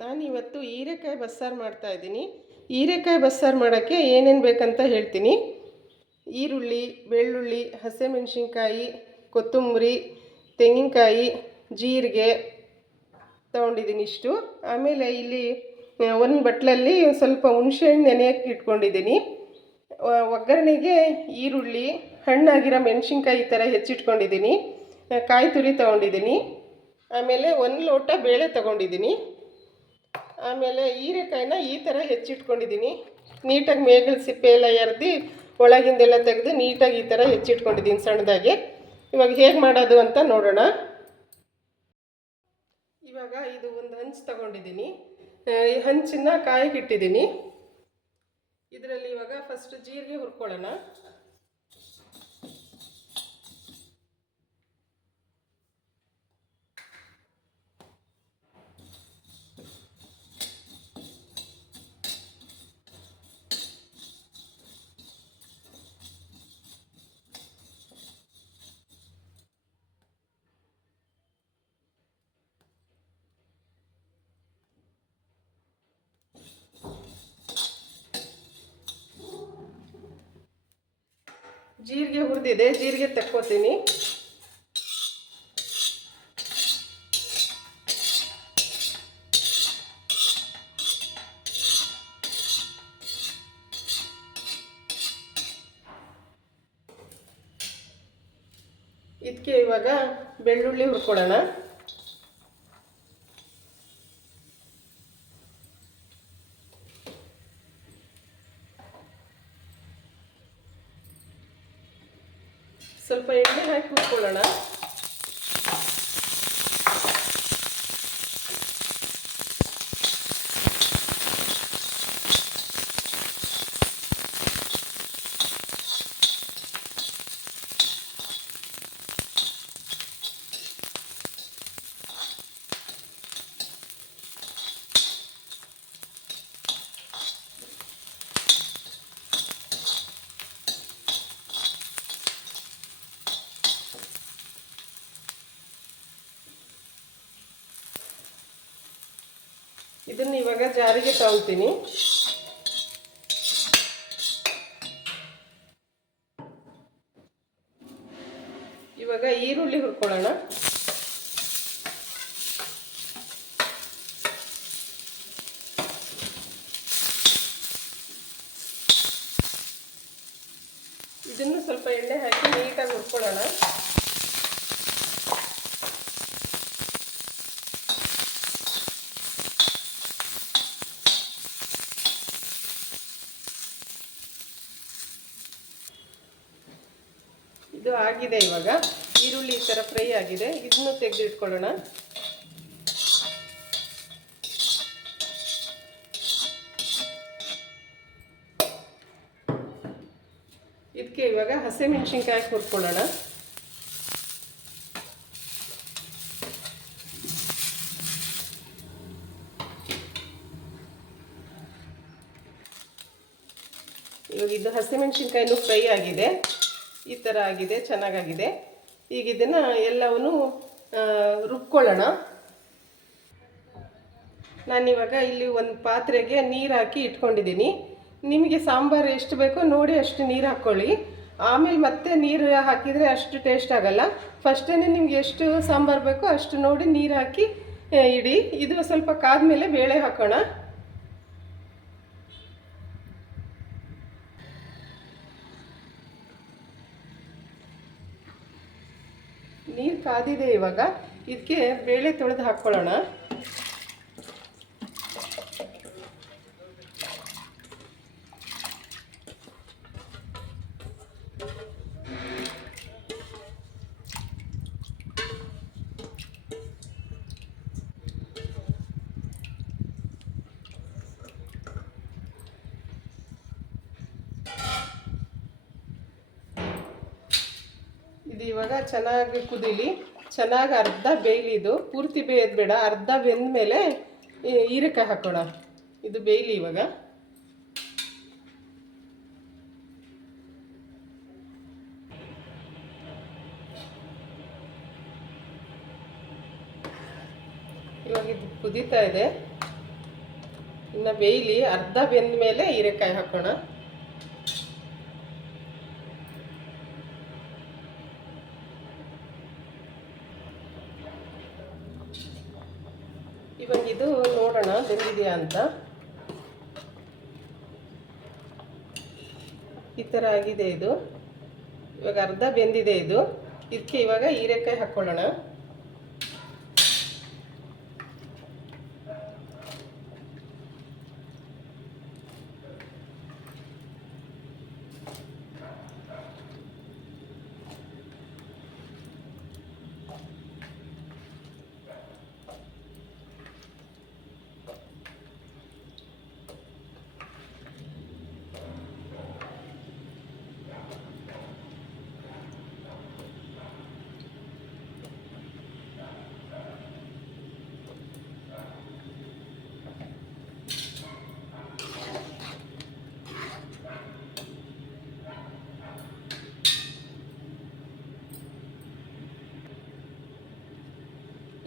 ನಾನಿವತ್ತು ಹೀರೆಕಾಯಿ ಬಸ್ಸಾರು ಮಾಡ್ತಾಯಿದ್ದೀನಿ. ಹೀರೆಕಾಯಿ ಬಸ್ಸಾರು ಮಾಡೋಕ್ಕೆ ಏನೇನು ಬೇಕಂತ ಹೇಳ್ತೀನಿ. ಈರುಳ್ಳಿ, ಬೆಳ್ಳುಳ್ಳಿ, ಹಸಿಮೆಣಸಿನ್ಕಾಯಿ, ಕೊತ್ತಂಬರಿ, ತೆಂಗಿನಕಾಯಿ, ಜೀರಿಗೆ ತೊಗೊಂಡಿದ್ದೀನಿ ಇಷ್ಟು. ಆಮೇಲೆ ಇಲ್ಲಿ ಒಂದು ಬಟ್ಲಲ್ಲಿ ಸ್ವಲ್ಪ ಹುಣಸೆಹಣ್ಣು ನೆನೆಯೋಕ್ಕೆ ಇಟ್ಕೊಂಡಿದ್ದೀನಿ. ಒಗ್ಗರಣೆಗೆ ಈರುಳ್ಳಿ, ಹಣ್ಣಾಗಿರೋ ಮೆಣಸಿನ್ಕಾಯಿ ಈ ಥರ ಹೆಚ್ಚಿಟ್ಕೊಂಡಿದ್ದೀನಿ. ಕಾಯಿ ತುರಿ ತೊಗೊಂಡಿದ್ದೀನಿ. ಆಮೇಲೆ 1 ಲೋಟ ಬೇಳೆ ತೊಗೊಂಡಿದ್ದೀನಿ. ಆಮೇಲೆ ಹೀರೆಕಾಯಿನ ಈ ಥರ ಹೆಚ್ಚಿಟ್ಕೊಂಡಿದ್ದೀನಿ. ನೀಟಾಗಿ ಮೇಗಳ ಸಿಪ್ಪೆ ಎಲ್ಲ ಎರ್ದು ಒಳಗಿಂದೆಲ್ಲ ತೆಗೆದು ನೀಟಾಗಿ ಈ ಥರ ಹೆಚ್ಚಿಟ್ಕೊಂಡಿದ್ದೀನಿ ಸಣ್ಣದಾಗಿ. ಇವಾಗ ಹೇಗೆ ಮಾಡೋದು ಅಂತ ನೋಡೋಣ. ಇವಾಗ ಇದು ಒಂದು ಹಂಚು ತೊಗೊಂಡಿದ್ದೀನಿ. ಈ ಹಂಚನ್ನು ಕಾಯಿಗೆ ಇಟ್ಟಿದ್ದೀನಿ. ಇದರಲ್ಲಿ ಇವಾಗ ಫಸ್ಟ್ ಜೀರಿಗೆ ಹುರ್ಕೊಳ್ಳೋಣ. ಜೀರಿಗೆ ಹುರಿದಿದೆ, ಜೀರಿಗೆ ತಕ್ಕೋತೀನಿ. ಇದಕ್ಕೆ ಇವಾಗ ಬೆಳ್ಳುಳ್ಳಿ ಹುರ್ಕೊಳ್ಳೋಣ. ಸ್ವಲ್ಪ ಎಣ್ಣೆ ಹಾಕಿ ಹುರ್ಕೊಳ್ಳೋಣ. ಇದನ್ನು ಇವಾಗ ಜಾರಿಗೆ ತಗೊಳ್ತೀನಿ. ಇವಾಗ ಈರುಳ್ಳಿ ಹುರ್ಕೊಳ್ಳೋಣ. ಇದನ್ನು ಸ್ವಲ್ಪ ಎಣ್ಣೆ ಹಾಕಿ ನೀಟಾಗಿ ಹುರ್ಕೊಳ್ಳೋಣ. ಇದು ಆಗಿದೆ. ಇವಾಗ ಈರುಳ್ಳಿ ಈ ಥರ ಫ್ರೈ ಆಗಿದೆ. ಇದನ್ನು ತೆಗೆದಿಟ್ಕೊಳ್ಳೋಣ. ಇದಕ್ಕೆ ಇವಾಗ ಹಸಿಮೆಣಸಿನ್ಕಾಯಿ ಹುರ್ಕೊಳ್ಳೋಣ. ಇವಾಗ ಇದು ಹಸಿಮೆಣಸಿನ್ಕಾಯಿನೂ ಫ್ರೈ ಆಗಿದೆ. ಈ ಥರ ಆಗಿದೆ, ಚೆನ್ನಾಗಾಗಿದೆ. ಈಗ ಇದನ್ನು ಎಲ್ಲವನ್ನೂ ರುಬ್ಕೊಳ್ಳೋಣ. ನಾನಿವಾಗ ಇಲ್ಲಿ ಒಂದು ಪಾತ್ರೆಗೆ ನೀರು ಹಾಕಿ ಇಟ್ಕೊಂಡಿದ್ದೀನಿ. ನಿಮಗೆ ಸಾಂಬಾರು ಎಷ್ಟು ಬೇಕೋ ನೋಡಿ ಅಷ್ಟು ನೀರು ಹಾಕ್ಕೊಳ್ಳಿ. ಆಮೇಲೆ ಮತ್ತೆ ನೀರು ಹಾಕಿದರೆ ಅಷ್ಟು ಟೇಸ್ಟ್ ಆಗೋಲ್ಲ. ಫಸ್ಟೇ ನಿಮ್ಗೆ ಎಷ್ಟು ಸಾಂಬಾರು ಬೇಕೋ ಅಷ್ಟು ನೋಡಿ ನೀರು ಹಾಕಿ ಇಡಿ. ಇದು ಸ್ವಲ್ಪ ಕಾದ್ಮೇಲೆ ಬೇಳೆ ಹಾಕೋಣ. ನೀರು ಕಾದಿದೆ. ಇವಾಗ ಇದಕ್ಕೆ ಬೇಳೆ ತೊಳೆದು ಹಾಕ್ಕೊಳ್ಳೋಣ. ಇದು ಇವಾಗ ಚೆನ್ನಾಗಿ ಕುದೀಲಿ. ಚೆನ್ನಾಗಿ ಅರ್ಧ ಬೇಯಲಿ. ಇದು ಪೂರ್ತಿ ಬೇಯೋದು ಬೇಡ, ಅರ್ಧ ಬೆಂದ ಮೇಲೆ ಹೀರೆಕಾಯಿ ಹಾಕೋಣ. ಇದು ಬೇಯಲಿ ಇವಾಗ. ಇವಾಗ ಇದು ಕುದೀತಾ ಇದೆ. ಇನ್ನು ಬೇಯಲಿ. ಅರ್ಧ ಬೆಂದ ಮೇಲೆ ಹೀರೆಕಾಯಿ ಹಾಕೋಣ. ಇವಾಗ ಇದು ನೋಡೋಣ ಬೆಂದಿದೆಯಾ ಅಂತ. ಈ ಥರ ಆಗಿದೆ ಇದು. ಇವಾಗ ಅರ್ಧ ಬೆಂದಿದೆ ಇದು. ಇದಕ್ಕೆ ಇವಾಗ ಹೀರೆಕಾಯಿ ಹಾಕ್ಕೊಳ್ಳೋಣ.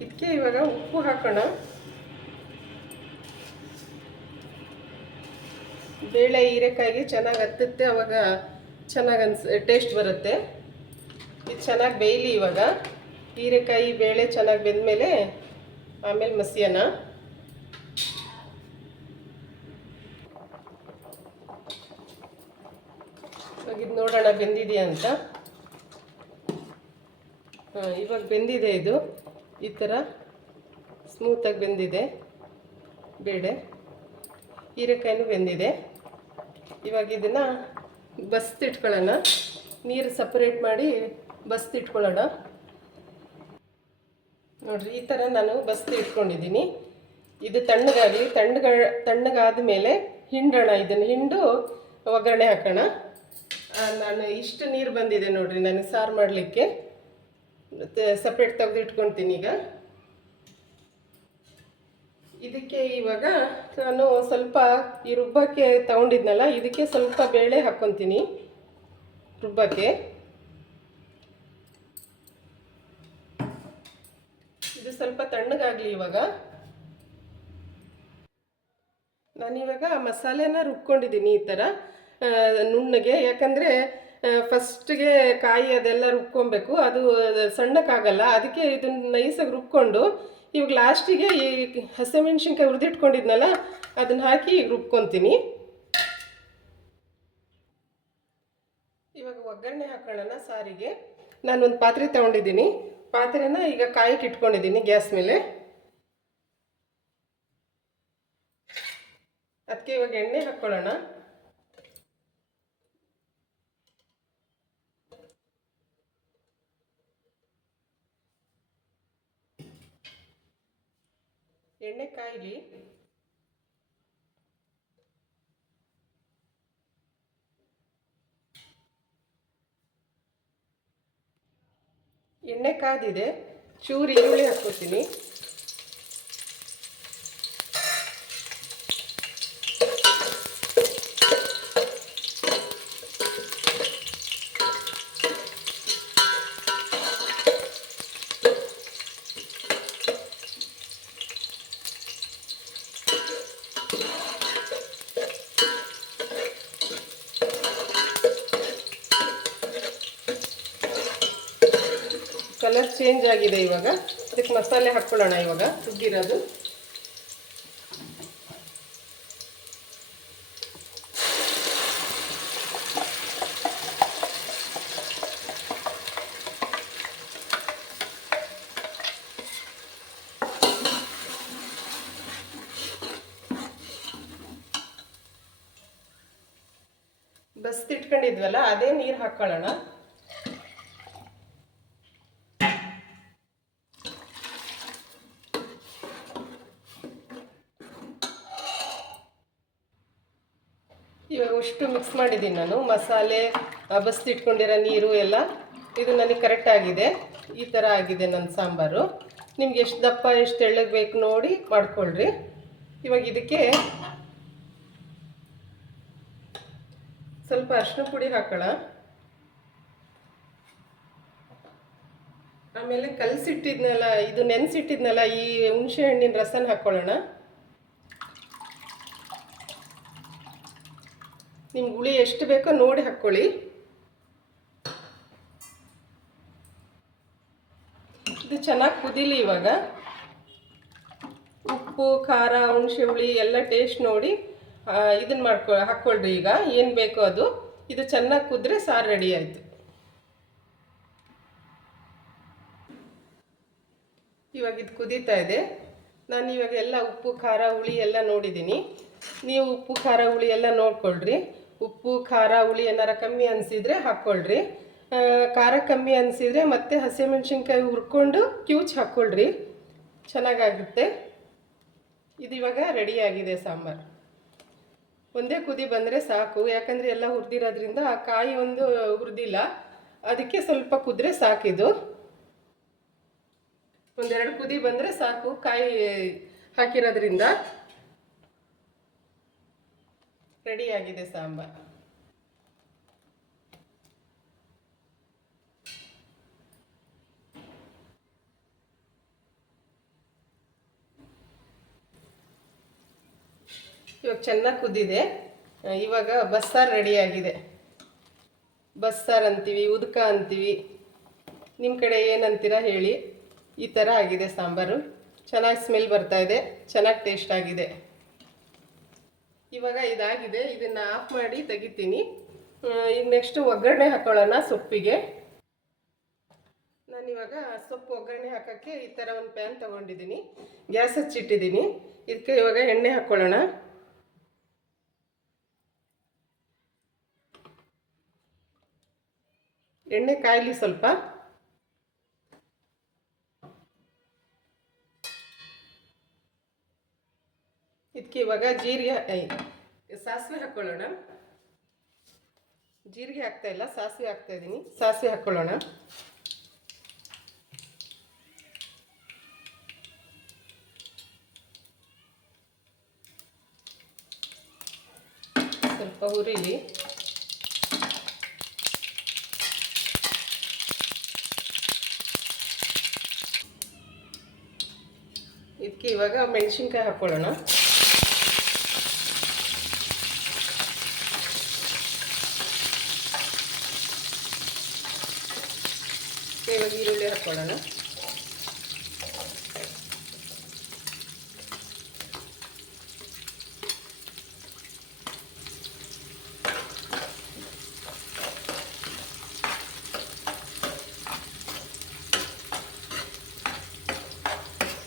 ಇದಕ್ಕೆ ಇವಾಗ ಉಪ್ಪು ಹಾಕೋಣ. ಬೇಳೆ ಹೀರೆಕಾಯಿಗೆ ಚೆನ್ನಾಗಿ ಹತ್ತುತ್ತೆ, ಅವಾಗ ಚೆನ್ನಾಗಿ ಟೇಸ್ಟ್ ಬರುತ್ತೆ. ಇದು ಚೆನ್ನಾಗಿ ಬೇಯಲಿ. ಇವಾಗ ಹೀರೆಕಾಯಿ ಬೇಳೆ ಚೆನ್ನಾಗಿ ಬೆಂದಮೇಲೆ ಆಮೇಲೆ ಮಸಿಯೋಣ. ಇವಾಗ ಇದು ನೋಡೋಣ ಬೆಂದಿದೆಯಾ ಅಂತ. ಇವಾಗ ಬೆಂದಿದೆ ಇದು. ಈ ಥರ ಸ್ಮೂತಾಗಿ ಬೆಂದಿದೆ ಬೇಳೆ. ಹೀರೆಕಾಯಿನೂ ಬೆಂದಿದೆ. ಇವಾಗ ಇದನ್ನು ಬಸ್ತಿಟ್ಕೊಳ್ಳೋಣ. ನೀರು ಸಪ್ರೇಟ್ ಮಾಡಿ ಬಸ್ತಿಟ್ಕೊಳ್ಳೋಣ. ನೋಡಿರಿ, ಈ ಥರ ನಾನು ಬಸ್ತಿ ಇಟ್ಕೊಂಡಿದ್ದೀನಿ. ಇದು ತಣ್ಣಗಾಗಲಿ. ತಣ್ಣಗಾದ ಮೇಲೆ ಹಿಂಡೋಣ. ಇದನ್ನು ಹಿಂಡು ಒಗ್ಗರಣೆ ಹಾಕೋಣ. ನಾನು ಇಷ್ಟು ನೀರು ಬಂದಿದೆ ನೋಡಿರಿ ನನಗೆ ಸಾರು ಮಾಡಲಿಕ್ಕೆ. ಮತ್ತು ಸಪ್ರೇಟ್ ತೆಗೆದು ಇಟ್ಕೊಳ್ತೀನಿ. ಈಗ ಇದಕ್ಕೆ ಇವಾಗ ನಾನು ಸ್ವಲ್ಪ ಈ ರುಬ್ಬಕ್ಕೆ ತಗೊಂಡಿದ್ನಲ್ಲ, ಇದಕ್ಕೆ ಸ್ವಲ್ಪ ಬೇಳೆ ಹಾಕ್ಕೊತೀನಿ ರುಬ್ಬಕ್ಕೆ. ಇದು ಸ್ವಲ್ಪ ತಣ್ಣಗಾಗಲಿ. ಇವಾಗ ನಾನಿವಾಗ ಮಸಾಲೆನ ರುಬ್ಕೊಂಡಿದ್ದೀನಿ ಈ ಥರ ನುಣ್ಣಗೆ. ಯಾಕಂದರೆ ಫಸ್ಟ್ಗೆ ಕಾಯಿ ಅದೆಲ್ಲ ರುಬ್ಕೊಬೇಕು, ಅದು ಸಣ್ಣಕ್ಕಾಗಲ್ಲ. ಅದಕ್ಕೆ ಇದನ್ನು ನೈಸಾಗಿ ರುಬ್ಕೊಂಡು ಇವಾಗ ಲಾಸ್ಟಿಗೆ ಈ ಹಸಿಮೆಣ್ಸಿನ್ಕಾಯಿ ಹುರಿದಿಟ್ಕೊಂಡಿದ್ನಲ್ಲ ಅದನ್ನು ಹಾಕಿ ರುಬ್ಕೊತೀನಿ. ಇವಾಗ ಒಗ್ಗರಣೆ ಹಾಕೋಣ ಸಾರಿಗೆ. ನಾನೊಂದು ಪಾತ್ರೆ ತೊಗೊಂಡಿದ್ದೀನಿ. ಪಾತ್ರೆನ ಈಗ ಕಾಯಿಗೆ ಇಟ್ಕೊಂಡಿದ್ದೀನಿ ಗ್ಯಾಸ್ ಮೇಲೆ. ಅದಕ್ಕೆ ಇವಾಗ ಎಣ್ಣೆ ಹಾಕ್ಕೊಳ್ಳೋಣ. ಎಣ್ಣೆ ಕಾಯಿಲಿ. ಎಣ್ಣೆ ಕಾದಿದೆ. ಚೂರು ಈರುಳ್ಳಿ ಹಾಕ್ಕೊತೀನಿ. ಕಲರ್ ಚೇಂಜ್ ಆಗಿದೆ. ಇವಾಗ ಅದಕ್ಕೆ ಮಸಾಲೆ ಹಾಕ್ಕೊಳ್ಳೋಣ. ಇವಾಗ ರುಬ್ಬಿರೋದು ಬಸ್ತಿಟ್ಕೊಂಡಿದ್ವಲ್ಲ ಅದೇ ನೀರು ಹಾಕ್ಕೊಳ್ಳೋಣ. ಇವಾಗ ಅಷ್ಟು ಮಿಕ್ಸ್ ಮಾಡಿದ್ದೀನಿ ನಾನು. ಮಸಾಲೆ ಬಸ್ತಿಟ್ಕೊಂಡಿರೋ ನೀರು ಎಲ್ಲ ಇದು ನನಗೆ ಕರೆಕ್ಟ್ ಆಗಿದೆ. ಈ ಥರ ಆಗಿದೆ ನನ್ನ ಸಾಂಬಾರು. ನಿಮ್ಗೆ ಎಷ್ಟು ದಪ್ಪ ಎಷ್ಟು ತೆಳ್ಳಗೆ ಬೇಕು ನೋಡಿ ಮಾಡ್ಕೊಳ್ರಿ. ಇವಾಗ ಇದಕ್ಕೆ ಸ್ವಲ್ಪ ಅರಿಶಿನ ಪುಡಿ ಹಾಕೋಣ. ಆಮೇಲೆ ಕಲಸಿಟ್ಟಿದ್ನಲ್ಲ, ಇದು ನೆನೆಸಿಟ್ಟಿದ್ನಲ್ಲ ಈ ಹುಣಸೆ ಹಣ್ಣಿನ ರಸನ ಹಾಕ್ಕೊಳ್ಳೋಣ. ನಿಮ್ಗೆ ಹುಳಿ ಎಷ್ಟು ಬೇಕೋ ನೋಡಿ ಹಾಕ್ಕೊಳ್ಳಿ. ಇದು ಚೆನ್ನಾಗಿ ಕುದೀಲಿ. ಇವಾಗ ಉಪ್ಪು ಖಾರ ಹುಣಸೆ ಹುಳಿ ಎಲ್ಲ ಟೇಸ್ಟ್ ನೋಡಿ ಇದನ್ನು ಹಾಕ್ಕೊಳ್ರಿ. ಈಗ ಏನು ಬೇಕೋ ಅದು. ಇದು ಚೆನ್ನಾಗಿ ಕುದ್ರೆ ಸಾರು ರೆಡಿ ಆಯಿತು. ಇವಾಗ ಇದು ಕುದೀತಾ ಇದೆ. ನಾನು ಇವಾಗ ಎಲ್ಲ ಉಪ್ಪು ಖಾರ ಹುಳಿ ಎಲ್ಲ ನೋಡಿದ್ದೀನಿ. ನೀವು ಉಪ್ಪು ಖಾರ ಹುಳಿ ಎಲ್ಲ ನೋಡ್ಕೊಳ್ರಿ. ಉಪ್ಪು ಖಾರ ಹುಳಿ ಏನಾರ ಕಮ್ಮಿ ಅನಿಸಿದರೆ ಹಾಕ್ಕೊಳ್ರಿ. ಖಾರ ಕಮ್ಮಿ ಅನಿಸಿದರೆ ಮತ್ತೆ ಹಸಿಮೆಣ್ಸಿನ್ಕಾಯಿ ಹುರ್ಕೊಂಡು ಕ್ಯೂಚ್ ಹಾಕ್ಕೊಳ್ರಿ, ಚೆನ್ನಾಗಾಗುತ್ತೆ. ಇದು ಇವಾಗ ರೆಡಿಯಾಗಿದೆ ಸಾಂಬಾರು. ಒಂದೇ ಕುದಿ ಬಂದರೆ ಸಾಕು, ಯಾಕಂದರೆ ಎಲ್ಲ ಹುರಿದಿರೋದ್ರಿಂದ ಆ ಕಾಯಿ ಒಂದು ಹುರಿದಿಲ್ಲ, ಅದಕ್ಕೆ ಸ್ವಲ್ಪ ಕುದ್ರೆ ಸಾಕಿದು. ಒಂದೆರಡು ಕುದಿ ಬಂದರೆ ಸಾಕು, ಕಾಯಿ ಹಾಕಿರೋದ್ರಿಂದ. ರೆಡಿಯಾಗಿದೆ ಸಾಂಬಾರು. ಇವಾಗ ಚೆನ್ನಾಗಿ ಕುದ್ದಿದೆ. ಇವಾಗ ಬಸ್ಸಾರು ರೆಡಿಯಾಗಿದೆ. ಬಸ್ಸಾರು ಅಂತೀವಿ, ಉದ್ಕ ಅಂತೀವಿ, ನಿಮ್ಮ ಕಡೆ ಏನಂತೀರ ಹೇಳಿ. ಈ ಥರ ಆಗಿದೆ ಸಾಂಬಾರು. ಚೆನ್ನಾಗಿ ಸ್ಮೆಲ್ ಬರ್ತಾಯಿದೆ, ಚೆನ್ನಾಗಿ ಟೇಸ್ಟ್ ಆಗಿದೆ. ಇವಾಗ ಇದಾಗಿದೆ, ಇದನ್ನು ಆಫ್ ಮಾಡಿ ತೆಗಿತೀನಿ. ಈಗ ನೆಕ್ಸ್ಟು ಒಗ್ಗರಣೆ ಹಾಕೊಳ್ಳೋಣ ಸೊಪ್ಪಿಗೆ. ನಾನಿವಾಗ ಸೊಪ್ಪು ಒಗ್ಗರಣೆ ಹಾಕೋಕ್ಕೆ ಈ ಥರ ಒಂದು ಪ್ಯಾನ್ ತೊಗೊಂಡಿದ್ದೀನಿ, ಗ್ಯಾಸ್ ಹಚ್ಚಿಟ್ಟಿದ್ದೀನಿ. ಇದಕ್ಕೆ ಇವಾಗ ಎಣ್ಣೆ ಹಾಕ್ಕೊಳ್ಳೋಣ. ಎಣ್ಣೆ ಕಾಯಲಿ ಸ್ವಲ್ಪ. ಇದಕ್ಕೆ ಇವಾಗ ಸಾಸಿವೆ ಹಾಕ್ಕೊಳ್ಳೋಣ. ಜೀರಿಗೆ ಹಾಕ್ತಾ ಇಲ್ಲ, ಸಾಸಿವೆ ಹಾಕ್ತಾ ಇದ್ದೀನಿ. ಸಾಸಿವೆ ಹಾಕ್ಕೊಳ್ಳೋಣ. ಸ್ವಲ್ಪ ಹುರಿಲಿ. ಇದಕ್ಕೆ ಇವಾಗ ಮೆಣಸಿನ್ಕಾಯಿ ಹಾಕ್ಕೊಳ್ಳೋಣ. ಇವಾಗ ಈರುಳ್ಳಿ ಹಾಕ್ಕೊಳ್ಳೋಣ.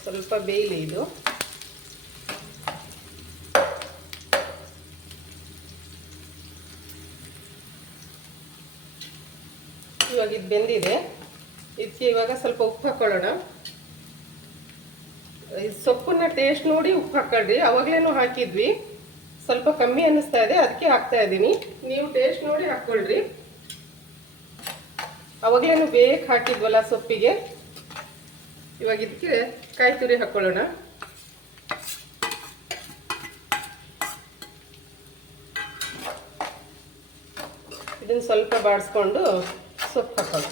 ಸ್ವಲ್ಪ ಬೇಯಲಿ ಇದು. ಇವಾಗ ಇದು ಬೆಂದಿದೆ. ಇದಕ್ಕೆ ಇವಾಗ ಸ್ವಲ್ಪ ಉಪ್ಪು ಹಾಕ್ಕೊಳ್ಳೋಣ. ಸೊಪ್ಪನ್ನ ಟೇಸ್ಟ್ ನೋಡಿ ಉಪ್ಪು ಹಾಕ್ಕೊಳ್ರಿ. ಅವಾಗಲೇನೂ ಹಾಕಿದ್ವಿ, ಸ್ವಲ್ಪ ಕಮ್ಮಿ ಅನ್ನಿಸ್ತಾ ಇದೆ, ಅದಕ್ಕೆ ಹಾಕ್ತಾ ಇದ್ದೀನಿ. ನೀವು ಟೇಸ್ಟ್ ನೋಡಿ ಹಾಕ್ಕೊಳ್ರಿ. ಅವಾಗಲೇನು ಬೇಕು ಹಾಕಿದ್ವಲ್ಲ ಸೊಪ್ಪಿಗೆ. ಇವಾಗ ಇದಕ್ಕೆ ಕಾಯಿ ತುರಿ ಹಾಕ್ಕೊಳ್ಳೋಣ. ಇದನ್ನು ಸ್ವಲ್ಪ ಬಾಡಿಸ್ಕೊಂಡು ಸೊಪ್ಪು ಹಾಕೋಣ.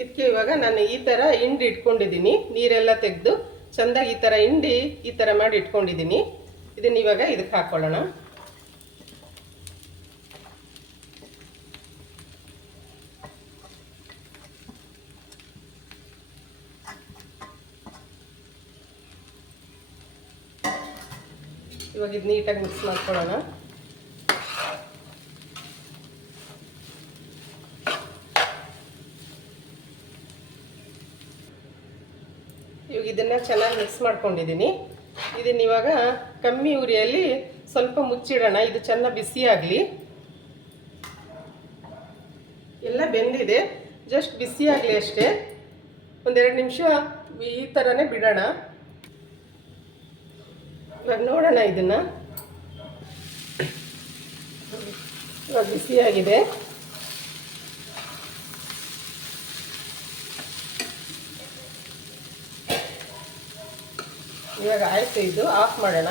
ಇದಕ್ಕೆ ಇವಾಗ ನಾನು ಈ ಥರ ಹಿಂಡಿ ಇಟ್ಕೊಂಡಿದ್ದೀನಿ, ನೀರೆಲ್ಲ ತೆಗೆದು ಚೆಂದಾಗಿ ಈ ಥರ ಹಿಂಡಿ ಈ ಥರ ಮಾಡಿ ಇಟ್ಕೊಂಡಿದ್ದೀನಿ. ಇದನ್ನ ಇವಾಗ ಇದಕ್ಕೆ ಹಾಕ್ಕೊಳ್ಳೋಣ. ಇವಾಗ ಇದು ನೀಟಾಗಿ ಮಿಕ್ಸ್ ಮಾಡ್ಕೊಳ್ಳೋಣ. ಇವಾಗ ಇದನ್ನು ಚೆನ್ನಾಗಿ ಮಿಕ್ಸ್ ಮಾಡ್ಕೊಂಡಿದ್ದೀನಿ. ಇದನ್ನ ಇವಾಗ ಕಮ್ಮಿ ಉರಿಯಲ್ಲಿ ಸ್ವಲ್ಪ ಮುಚ್ಚಿಡೋಣ. ಇದು ಚೆನ್ನಾಗಿ ಬಿಸಿ ಆಗಲಿ. ಎಲ್ಲ ಬೆಂದಿದೆ, ಜಸ್ಟ್ ಬಿಸಿ ಆಗಲಿ ಅಷ್ಟೇ. ಒಂದೆರಡು ನಿಮಿಷ ಈ ಥರನೇ ಬಿಡೋಣ. ಇವಾಗ ನೋಡೋಣ ಇದನ್ನು. ಇವಾಗ ಬಿಸಿಯಾಗಿದೆ. ಇವಾಗ ಆಯಿತು, ಇದು ಆಫ್ ಮಾಡೋಣ.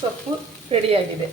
ಸೊಪ್ಪು ರೆಡಿಯಾಗಿದೆ.